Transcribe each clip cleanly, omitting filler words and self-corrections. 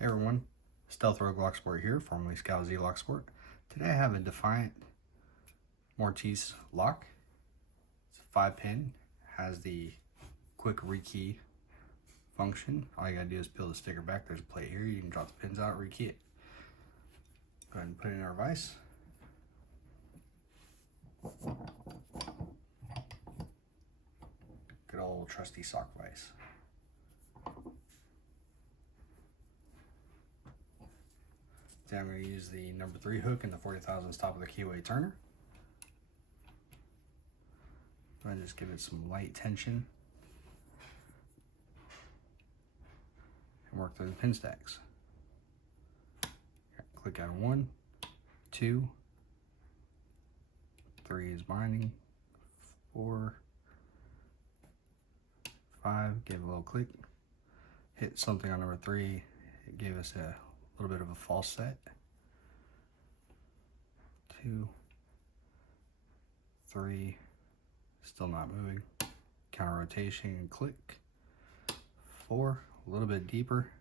Hey everyone, Stealth Rogue Lock Sport here, formerly Scout Z Lock Sport. Today I have a Defiant Mortise lock. It's a 5-pin, has the quick rekey function. All you gotta do is peel the sticker back. There's a plate here. You can drop the pins out, rekey it. Go ahead and put it in our vise. Good old trusty sock vise. Then I'm going to use the number 3 hook and the 40 thousandths top of the keyway turner. And just give it some light tension and work through the pin stacks. Click on 1, 2, 3 is binding, 4, 5, give it a little click, hit something on number 3, it gave us a little bit of a false set. 2, 3, still not moving. Counter rotation and click. 4, a little bit deeper.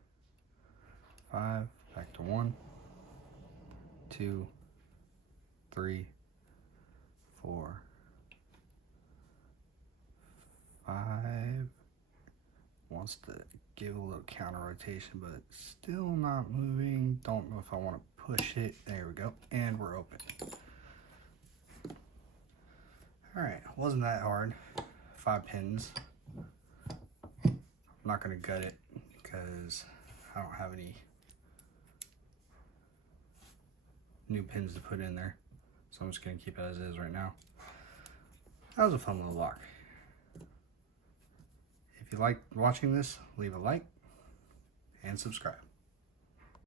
5, back to 1, 2, 3, 4, 5. Wants to give a little counter rotation, but still not moving. Don't know if I want to push it. There we go, and we're open. All right, wasn't that hard. 5 pins. I'm not gonna gut it because I don't have any new pins to put in there, so I'm just gonna keep it as is right now. That was a fun little lock. If you like watching this, leave a like and subscribe.